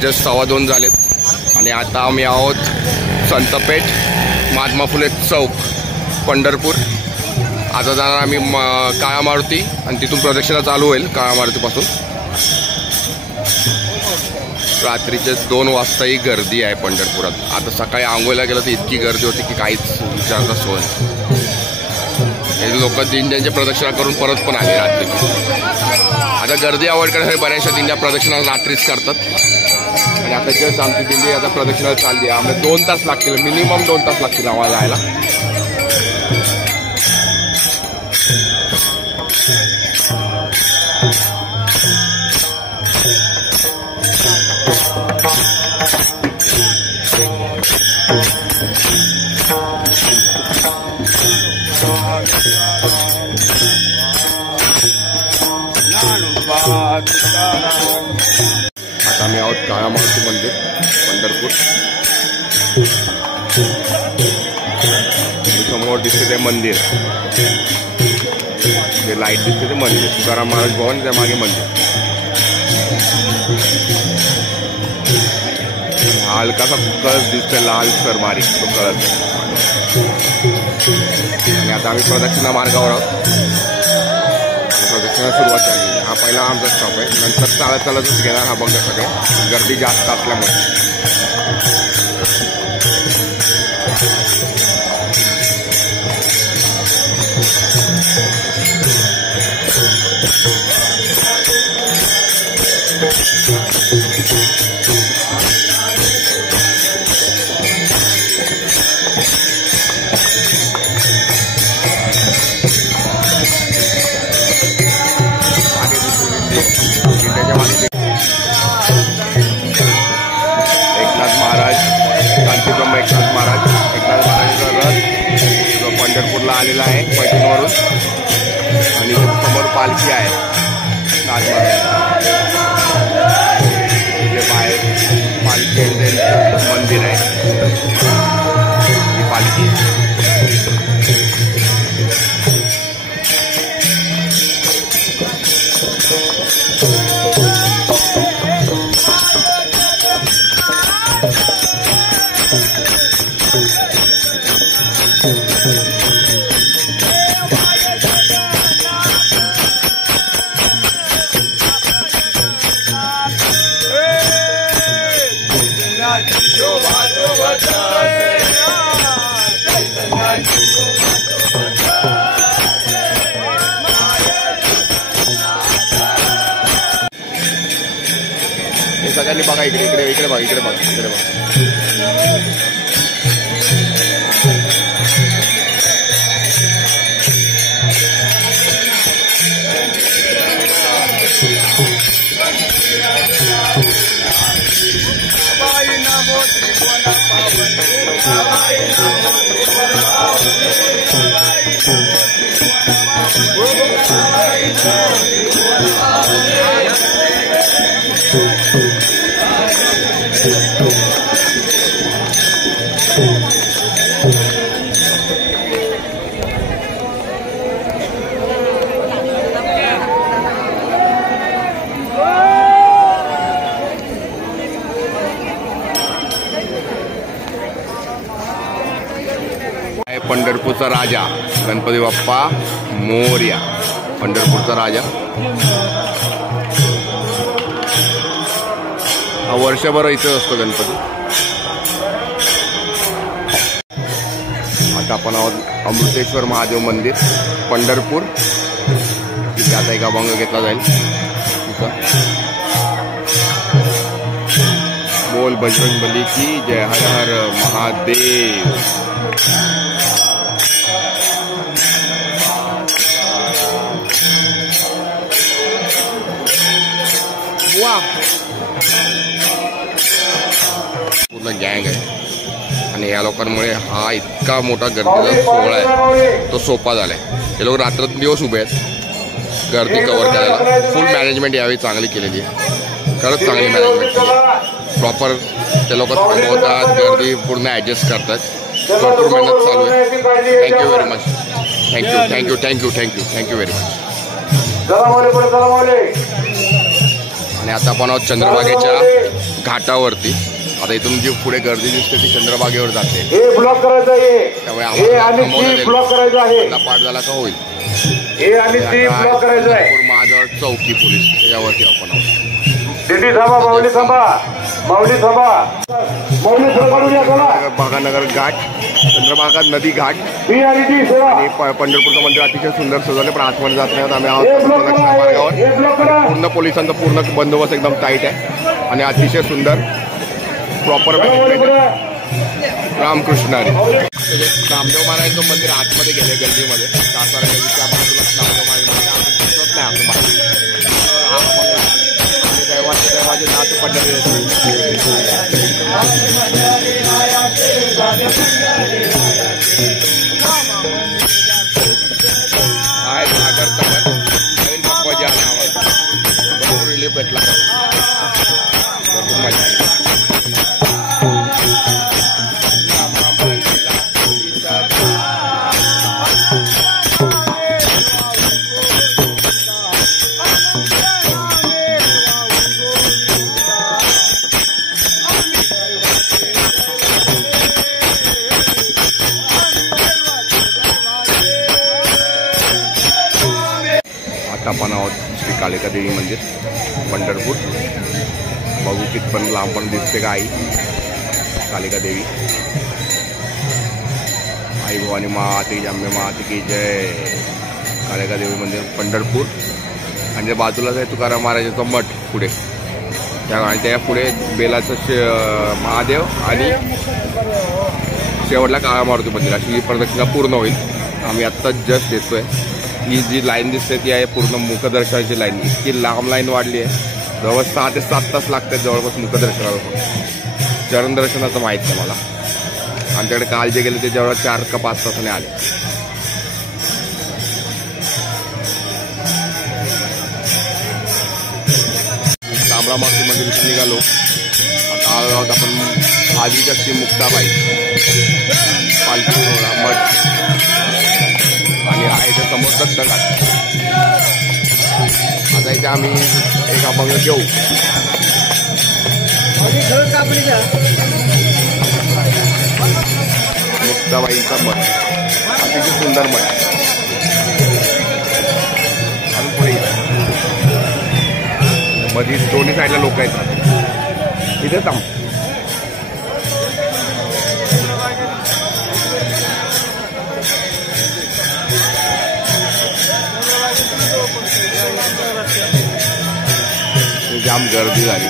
Just 2:15 झालेत आणि आता आम्ही आहोत संतपेठ महात्मा फुले चौक पंढरपूर। आता जाणार आम्ही काळा मारुती आणि तिथून प्रदक्षिणा चालू होईल काळा मारुतीपासून। रात्रीचे 2 वाजताही गर्दी आहे पंढरपुरात। आता सकाळी आंघोळीला गेलं तर इतकी गर्दी होती की काहीच विचारता सोय नाही। हे लोक दिंड्यांची प्रदक्षिणा करून परत पण आले रात्री। आता गर्दी अवॉइड करण्यासाठी बऱ्याचशा दिंड्या प्रदक्षिणा रात्रीच करतात आणि आता जस्ट आमची दिंडी आता प्रदक्षिणा चालली आहे। आम्हाला 2 तास लागतील, मिनिमम 2 तास लागतील आम्हाला जायला। आता आम्ही आहोत काळा मारुती मंदिर पंढरपूर। समोर दिसते ते मंदिर, जे लाईट दिसते ते मंदिर, तुकाराम महाराज भवन, त्या मागे मंदिर। हलकासा कळस दिसतोय लाल सर बारीक, तो कळस। आणि आता आम्ही प्रदक्षिणा मार्गावर आहोत। प्रदक्षिणा सुरुवात झाली। हा पहिला आमचा स्टॉप आहे, नंतर चालत चालतच घेणार हा बंग सगळे, गर्दी जास्त असल्यामुळे। एकनाथ महाराजांचा रथ पंढरपूरला आलेला आहे पैठणवरून आणि समोर पालखी आहे। बाहेर पालखी मंदिर आहे, ही पालखी। सगळ्यांनी बघा इकडे इकडे इकडे बघा इकडे बघा इकडे बघा। पंढरपूरचा राजा गणपती बाप्पा मोरया। पंढरपूरचा राजा हा वर्षभर इथं असतो गणपती। आता आपण आहोत अमृतेश्वर महादेव मंदिर पंढरपूर। तिथे आता एक अभंग घेतला जाईल। बोल बजरंग बली की जय, हर हर महादेव। पूर्ण गँग आहे आणि या लोकांमुळे हा इतका मोठा गर्दीचा सोहळा आहे तो सोपा झालाय। हे लोक रात्रंदिवस उभे आहेत गर्दी कव्हर करायला। फुल मॅनेजमेंट यावेळी चांगली केलेली आहे, खरंच चांगली मॅनेजमेंट केली। प्रॉपर ते लोक थांबवतात, गर्दी पूर्ण ॲडजस्ट करतात। भरपूर मेहनत चालू आहे। Thank you very much, thank you thank you thank you thank you thank you very much. आणि आता आपण आहोत चंद्रभागेच्या घाटावरती. आता इथून जी पुढे गर्दी दिसते ती चंद्रभागेवर जाते. ब्लॉक करायचं आहे, त्यामुळे आम्हाला ब्लॉक करायचं आहे, पाठ झाला का होईल. ब्लॉक करायचं आहे. महाजवळ चौकी पोलीस त्याच्यावरती आपण आहोत. दिंडी थांबा, माऊली थांबा, माऊली थांबा, माऊली भागानगर घाट, चंद्रभागा नदी घाट आणि पंढरपूरचं मंदिर अतिशय सुंदर सजवले, पण आतमध्ये जात नाही. आम्ही आहोत प्रदक्षिणा मार्गावर. पूर्ण पोलिसांचा पूर्ण बंदोबस्त एकदम टाईट आहे आणि अतिशय सुंदर प्रॉपर रामकृष्ण हरी. रामदेव महाराजांचं मंदिर आतमध्ये गेले गर्दीमध्ये. सातारा त्या बाजूला रामदेव महाराज दिसत नाही आपलं. देवाचे नाथ पडलेले नवीन पप्पाजी आला आम्हाला भरपूर रिलीफ भेटला, भरपूर मजा आली. आपण आहोत श्री कालिका देवी मंदिर पंढरपूर. बघू कितपण लांबपण दिसते का आई कालिका देवी. आई भवानी माते जम्मे माते की जय. कालिका देवी मंदिर पंढरपूर. आणि बाजूलाच आहे तुकाराम महाराजांचा मठ पुढे. त्या पुढे बेलाचं महादेव आणि शेवटला काळा मारुती मंदिर. अशी ही प्रदक्षिणा पूर्ण होईल. आम्ही आत्ताच जस्ट येतोय. ही जी लाईन दिसते ती आहे पूर्ण मुखदर्शनाची लाईन. इतकी लांब लाईन वाढली आहे, जवळ 6 ते 7 तास लागतात जवळपास मुखदर्शनाला. चरण दर्शनाचं माहीत नाही मला. आमच्याकडे काल जे गेले ते जवळ 4 का 5 तासाने आले. तांबडा मारुती मंदिर निघालो. आता आलो आहोत आपण आधीच्या श्री मुक्ताबाई पालखी सोहळा मठ आणि आहे त्या समोर दत्तघाट. आता इथे आम्ही एक अभंग घेऊ. मुक्ताबाईंचा मठ अतिशय सुंदर मठ. आणि पुढे मध्ये दोन्ही साईडला लोक आहेत. इथे थांब. जाम गर्दी झाली.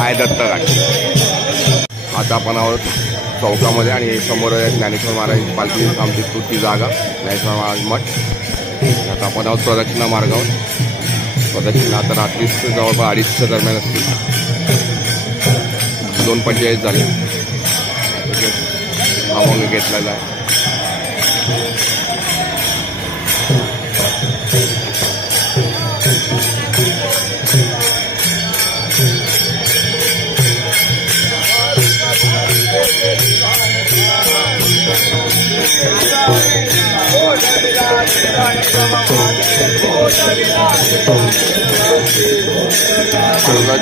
आहे दत्तघाट. आता आपण आहोत चौकामध्ये आणि समोर ज्ञानेश्वर महाराज पालखी आमची ती जागा ज्ञानेश्वर महाराज मठ. आता आपण आहोत प्रदक्षिणा मार्गावर. प्रदक्षिणा आता रात्री जवळपास 2:30च्या दरम्यान असतील. 2:45 झाले. अभंग घेतलेला आहे.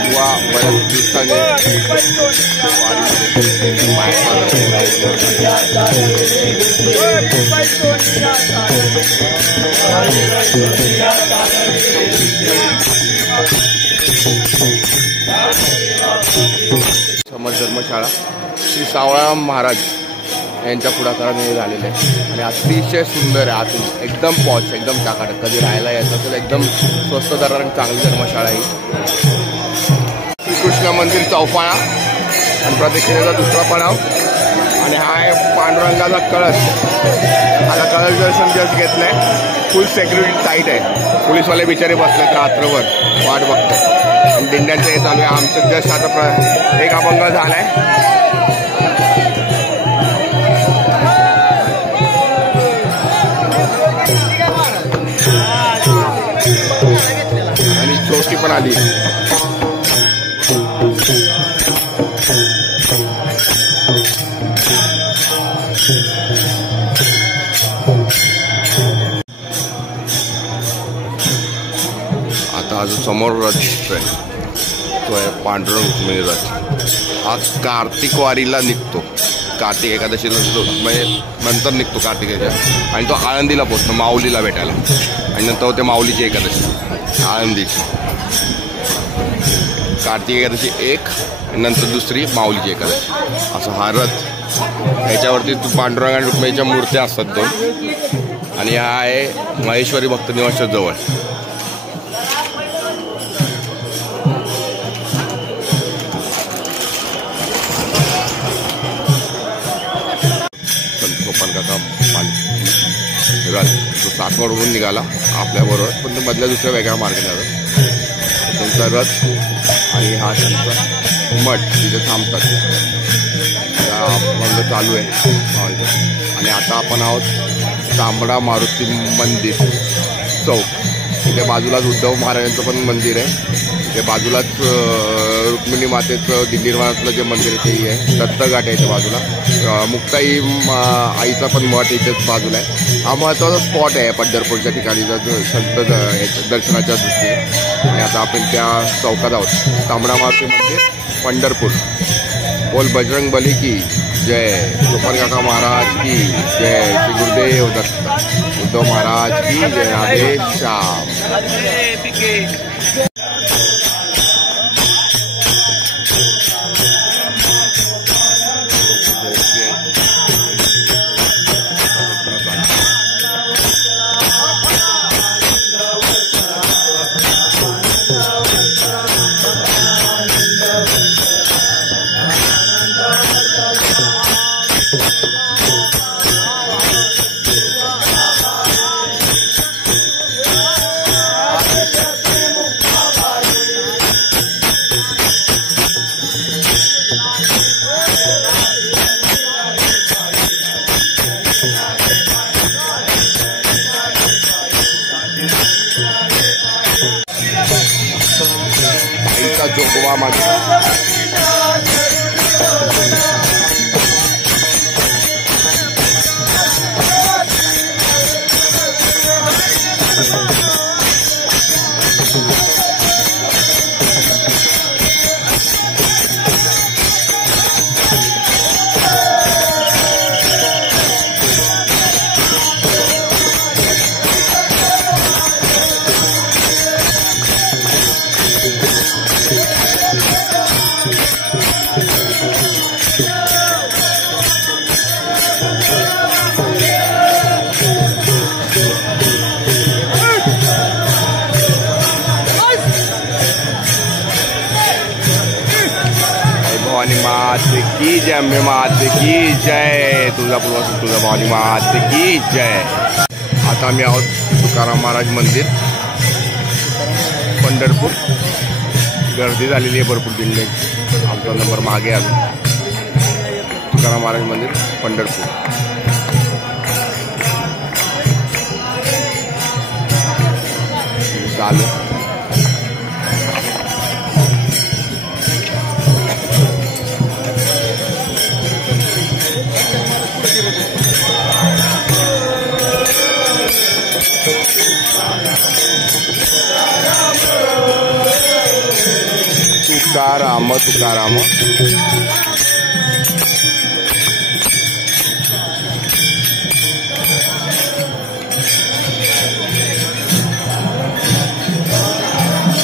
किंवा बऱ्याच दिवसाने समर्थ धर्मशाळा श्री सावळाराम महाराज यांच्या पुढाकाराने झालेलं आहे आणि अतिशय सुंदर आहे. आतून एकदम पॉश, एकदम टाकाटक. कधी राहायला यायचं असेल एकदम स्वस्त दरात चांगली धर्मशाळा ही. श्रीकृष्ण मंदिर चौपाळा आणि प्रदक्षिणेचा दुसरा पडाव. आणि हा आहे पांडुरंगाचा कळस. आता कळस दर्शन जस्ट घेतलंय. फुल सेक्युरिटी टाईट आहे. पोलीसवाले बिचारे बसलेत रात्रभर वाट बघतात आणि दिंड्यांचं हे चालू आहे. आमचं जस्ट आता एक अभंग झालाय. आणि छोटी पण आली. हा जो समोर रथ दिसतोय तो आहे पांडुरंग रुक्मिणी रथ. हा कार्तिक वारीला निघतो, कार्तिक एकादशीला म्हणजे नंतर निघतो कार्तिकेच्या, आणि तो आळंदीला पोचतो माऊलीला भेटायला, आणि नंतर ते माऊलीची एकादशी आळंदीची. कार्तिक एकादशी एक, नंतर दुसरी माऊलीची एकादशी, असं हा रथ. याच्यावरती पांडुरंग आणि रुक्मिणीच्या मूर्त्या असतात दोन, आणि हा आहे महेश्वरी भक्त निवासच्या जवळ. सोपान काका रथ तो सासवडवरून निघाला आपल्याबरोबर, पण तो मधल्या दुसऱ्या वेगळ्या मार्गाने आला. त्यांचा रथ आणि हा त्यांचा मठ तिथे थांबतात. बंद चालू आहे. आणि आता आपण आहोत तांबडा मारुती मंदिर चौक. तिथे बाजूलाच उद्धव महाराजांचं पण मंदिर आहे. तिथे बाजूलाच रुक्मिणी मातेचं दिंडीरवानातलं जे मंदिर आहे तेही आहे. दत्तघाट आहे त्या बाजूला. मुक्ताई आईचा पण मठ इथेच बाजूला आहे. हा महत्त्वाचा स्पॉट आहे पंढरपूरच्या ठिकाणीचा संत दर्शनाच्या दृष्टीने. आणि आता आपण त्या चौकात आहोत. तांबडा मारुती मंदिर पंढरपूर. बोल बजरंग बली की जय, सोपान काका महाराज की जय, श्री गुरुदेव दत्त, उद्धव महाराज की जय, राधे श्याम. जोगवा माझी भवानी मात की जय, अम्बे मात की जय, तुळजापूर तुळजा भवानी मात की जय. आता आम्ही आहोत तुकाराम महाराज मंदिर पंढरपूर. गर्दी झालेली आहे भरपूर. दिंडे आमचा नंबर मागे आलो. तुकाराम महाराज मंदिर पंढरपूर. चालू तुकाराम तुकाराम.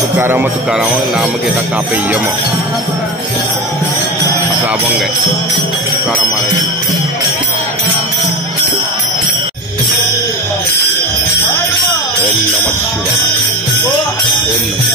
तुकाराम तुकाराम नाम घेता कापे यम, असा अभंग आहे तुकाराम महाराज. ओम नमः शिवाय. ओम नमः.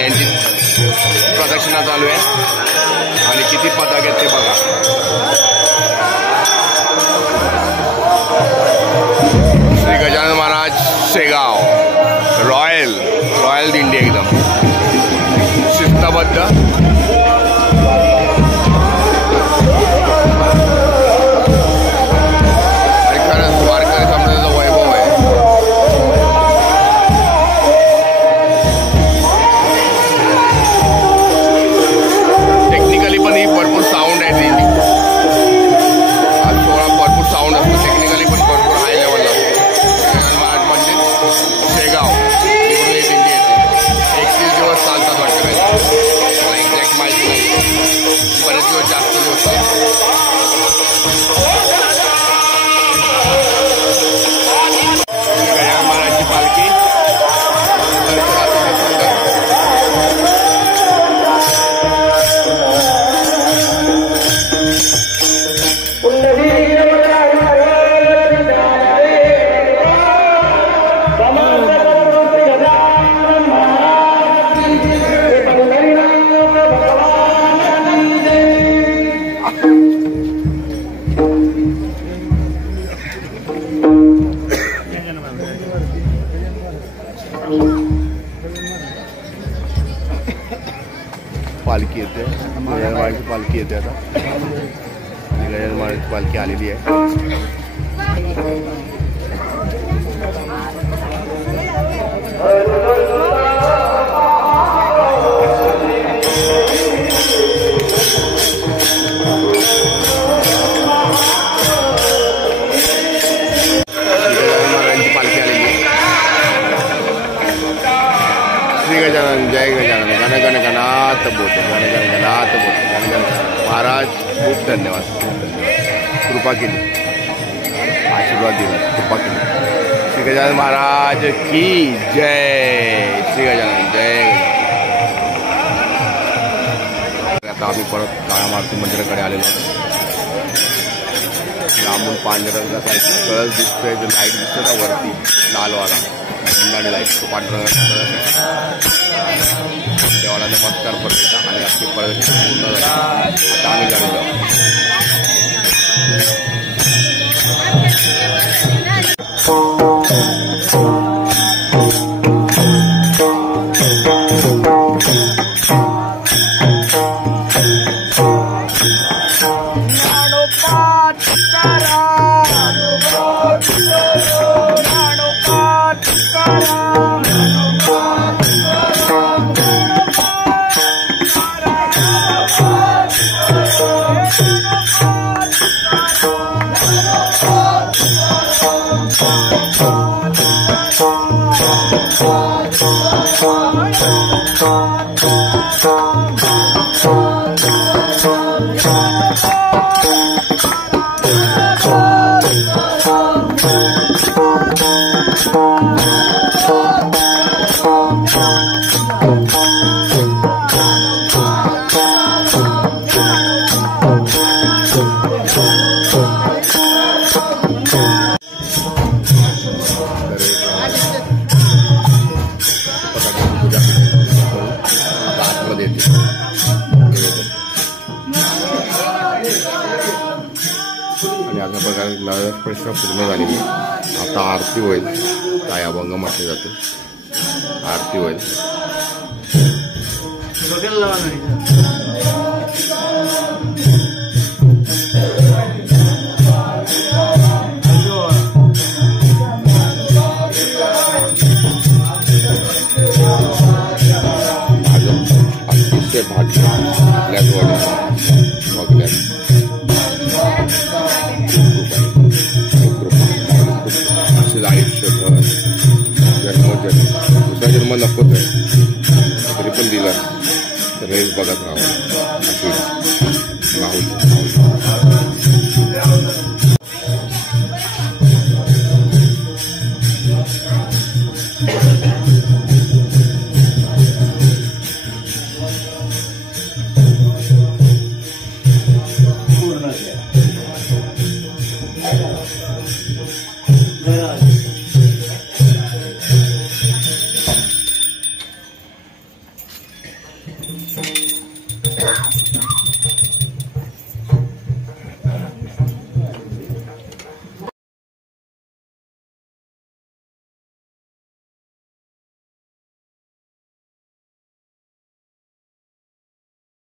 यांची प्रदक्षिणा चालू आहे आणि किती पताक आहेत ते बघा. श्री गजानन महाराज शेगाव रॉयल दिंडी एकदम शिस्तबद्ध. आणि खरंच वारकरी संप्रदायाचा वैभव आहे. टेक्निकली पण ही भरपूर साऊंड आहे दिंडी. आज सोहळा भरपूर साऊंड असतो. टेक्निकली पण भरपूर हाय लेवलला असतो. महाराज मंदिर शेगाव इकडून ही दिंडी येते. 31 दिवस चालतात वाटतं. मला एक्झॅक्ट माहिती नाही. बरेच दिवस जास्त दिवस चालतात. गजानन महाराजची पालखी पालखी येते. गजानन महाराजची पालखी येते आता. गजानन महाराजची पालखी आलेली आहे. श्री गजानन जय गजानन गण गण गणात बोत गण गण गणात बोत गण गण. महाराज खूप धन्यवाद. कृपा केली, आशीर्वाद दिला, कृपा केली. श्री गजानन महाराज की जय. श्री गजानन जय. आता आम्ही परत काळा मारुती मंदिराकडे आलेलो आहोत. लांबून पांढरंगाचा एक कळस दिसतोय. जो लाईट दिसतोय ना वरती लालवाला आणि लाईट तो पांढरंगाचा कळस आहे. देवाला नमस्कार करतो आणि आपली प्रदक्षिणा पूर्ण झाली. आता आम्ही घरी जाऊ. आणि अशा प्रकारे प्रश्न पूर्ण झालेली. आता आरती होईल. काय अभंग म्हटले जाते. आरती होईल. अतिशय भाग्य आपल्याच वडील बघण्यात असेच आयुष्यभर जन्मोजन्म. दुसरा जन्म नकोच आहे तरी पण दिला तर हेच बघत राहावं अशी राहुल.